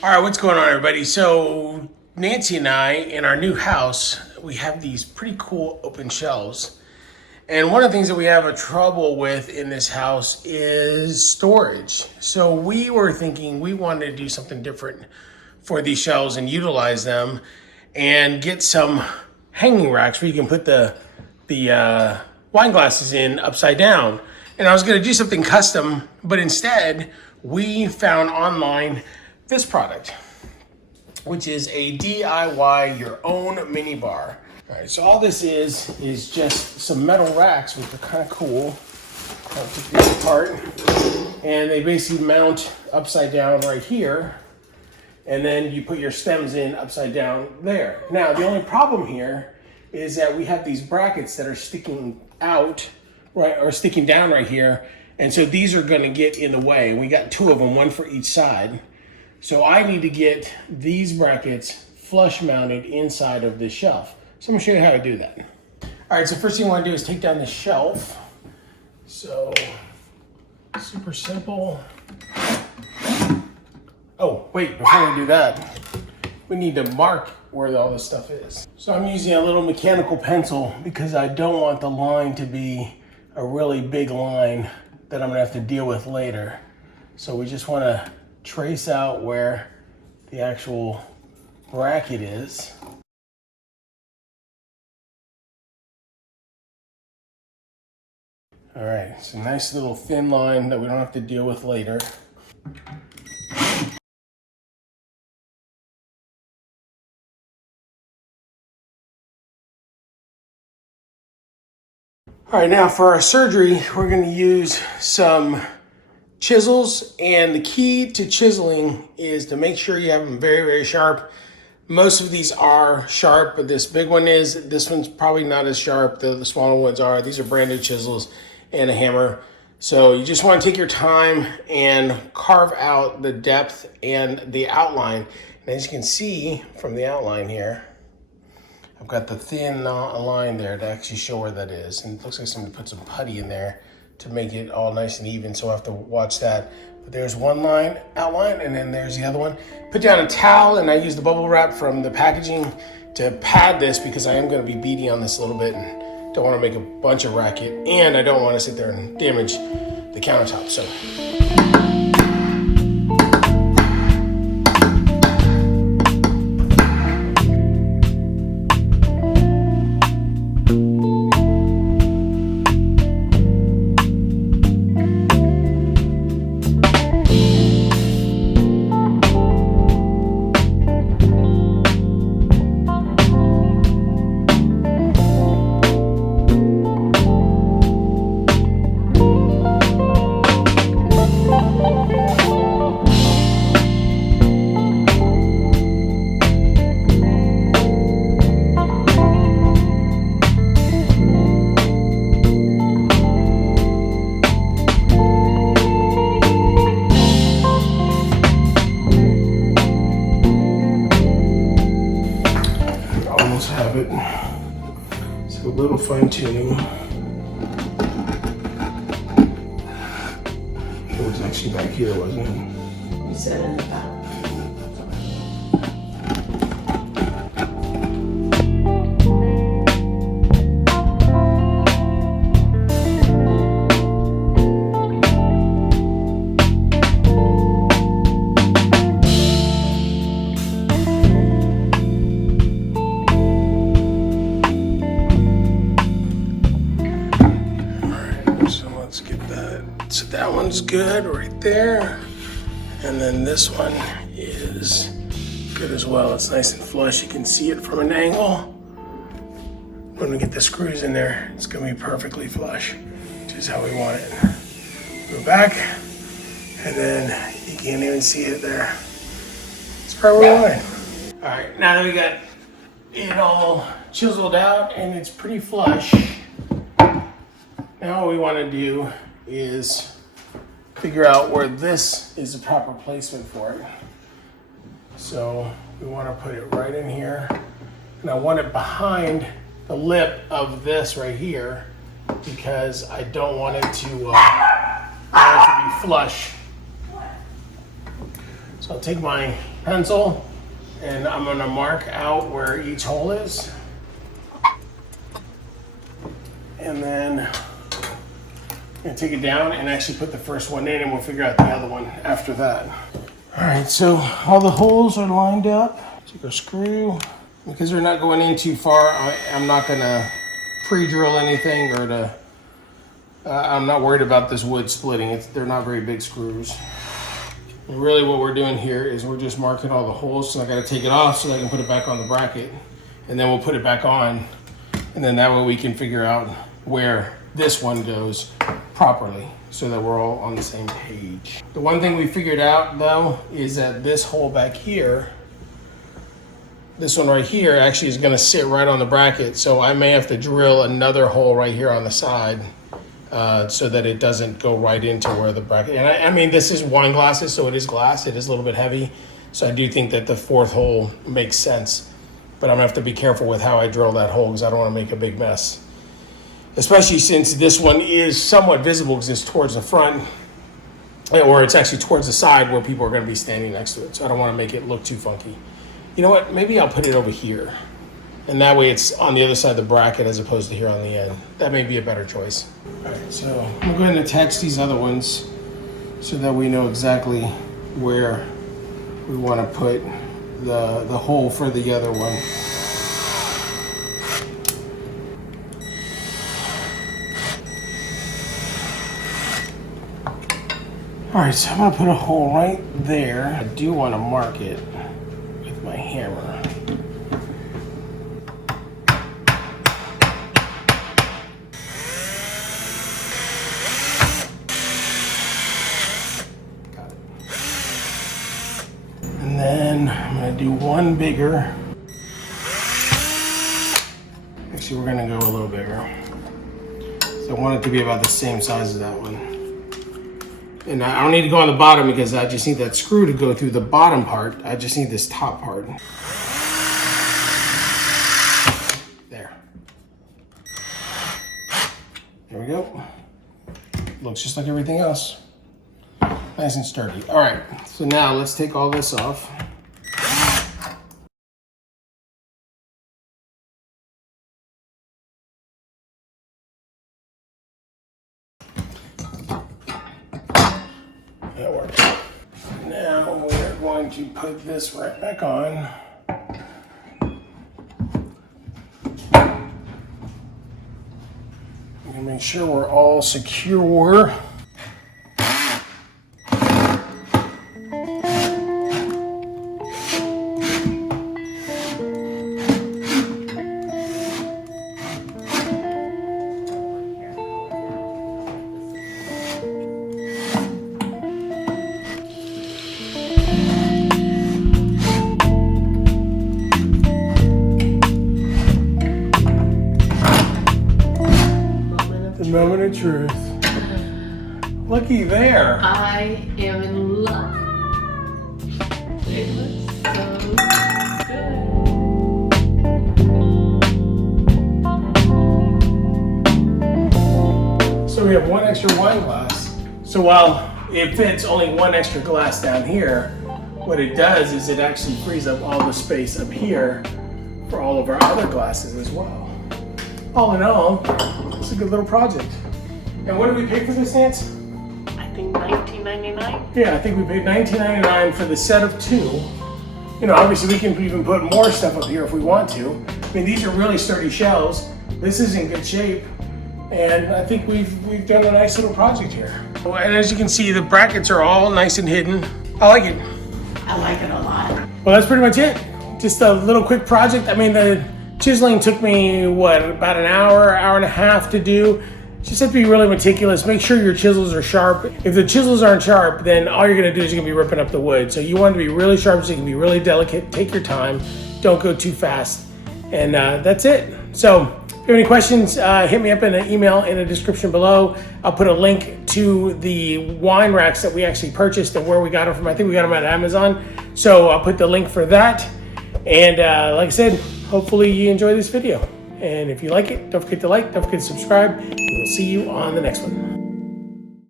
All right, what's going on, everybody? So Nancy and I, in our new house, we have these pretty cool open shelves. And one of the things that we have a trouble with in this house is storage. So we were thinking we wanted to do something different for these shelves and utilize them and get some hanging racks where you can put the wine glasses in upside down. And I was going to do something custom, but instead we found online this product, which is a DIY your own mini bar. All right, so all this is just some metal racks, which are kind of cool. I'll take these apart, and they basically mount upside down right here, and then you put your stems in upside down there. Now, the only problem here is that we have these brackets that are sticking out, right, or sticking down right here, and so these are going to get in the way. We got two of them, one for each side. So I need to get these brackets flush mounted inside of this shelf. So I'm gonna show you how to do that. All right, so first thing I wanna do is take down the shelf. So, super simple. Oh, wait, before we do that, we need to mark where all this stuff is. So I'm using a little mechanical pencil because I don't want the line to be a really big line that I'm gonna have to deal with later. So we just wanna trace out where the actual bracket is. All right, it's a nice little thin line that we don't have to deal with later. All right, now for our surgery, we're gonna use some chisels, and the key to chiseling is to make sure you have them very, very sharp. Most of these are sharp, but this big one is. This one's probably not as sharp. The smaller ones are. These are brand new chisels and a hammer. So you just want to take your time and carve out the depth and the outline. And as you can see from the outline here, I've got the thin line there to actually show where that is. And it looks like somebody put some putty in there to make it all nice and even, so I have to watch that. But there's one line, outline, and then there's the other one. Put down a towel, and I use the bubble wrap from the packaging to pad this because I am gonna be beating on this a little bit and don't wanna make a bunch of racket, and I don't wanna sit there and damage the countertop, so. Have it. So a little fine tuning. It was actually back here, wasn't it? You said in the back. So that one's good right there. And then this one is good as well. It's nice and flush. You can see it from an angle. When we get the screws in there, it's gonna be perfectly flush, which is how we want it. Go back, and then you can't even see it there. It's probably where we want it. All right, now that we got it all chiseled out and it's pretty flush, now what we wanna do is figure out where this is the proper placement for it. So we want to put it right in here, and I want it behind the lip of this right here because I don't want it to be flush. So I'll take my pencil, and I'm gonna mark out where each hole is. And then I'm gonna take it down and actually put the first one in, and we'll figure out the other one after that. All right, so all the holes are lined up. Take a screw. Because they're not going in too far, I'm not gonna pre-drill anything I'm not worried about this wood splitting. They're not very big screws. And really what we're doing here is we're just marking all the holes, so I gotta take it off so I can put it back on the bracket, and then we'll put it back on, and then that way we can figure out where this one goes properly so that we're all on the same page. The one thing we figured out though is that this hole back here, this one right here actually is gonna sit right on the bracket, so I may have to drill another hole right here on the side so that it doesn't go right into where the bracket, and I mean this is wine glasses, so it is glass, it is a little bit heavy, so I do think that the fourth hole makes sense, but I'm gonna have to be careful with how I drill that hole because I don't wanna make a big mess. Especially since this one is somewhat visible because it's towards the front, or it's actually towards the side where people are gonna be standing next to it, so I don't wanna make it look too funky. You know what, maybe I'll put it over here. And that way it's on the other side of the bracket as opposed to here on the end. That may be a better choice. All right, so I'm going to attach these other ones so that we know exactly where we want to put the hole for the other one. All right, so I'm gonna put a hole right there. I do want to mark it with my hammer. And then I'm gonna do one bigger. Actually, we're gonna go a little bigger. So I want it to be about the same size as that one. And I don't need to go on the bottom because I just need that screw to go through the bottom part. I just need this top part. There. There we go. Looks just like everything else. Nice and sturdy. All right, so now let's take all this off. That works. Now we're going to put this right back on. And make sure we're all secure. Moment of truth. Looky there. I am in love. It looks so good. So we have one extra wine glass. So while it fits only one extra glass down here, what it does is it actually frees up all the space up here for all of our other glasses as well. All in all, it's a good little project. And what did we pay for this, Nance? I think $19.99. Yeah, I think we paid $19.99 for the set of two. You know, obviously we can even put more stuff up here if we want to. I mean, these are really sturdy shelves. This is in good shape. And I think we've done a nice little project here. And as you can see, the brackets are all nice and hidden. I like it. I like it a lot. Well, that's pretty much it. Just a little quick project. I mean, the chiseling took me, about an hour and a half to do. Just have to be really meticulous. Make sure your chisels are sharp. If the chisels aren't sharp, then all you're gonna do is you're gonna be ripping up the wood. So you want to be really sharp so you can be really delicate. Take your time. Don't go too fast. And that's it. So if you have any questions, hit me up in an email in the description below. I'll put a link to the wine racks that we actually purchased and where we got them from. I think we got them at Amazon. So I'll put the link for that. And like I said, hopefully you enjoy this video. And if you like it, don't forget to like, don't forget to subscribe. We'll see you on the next one.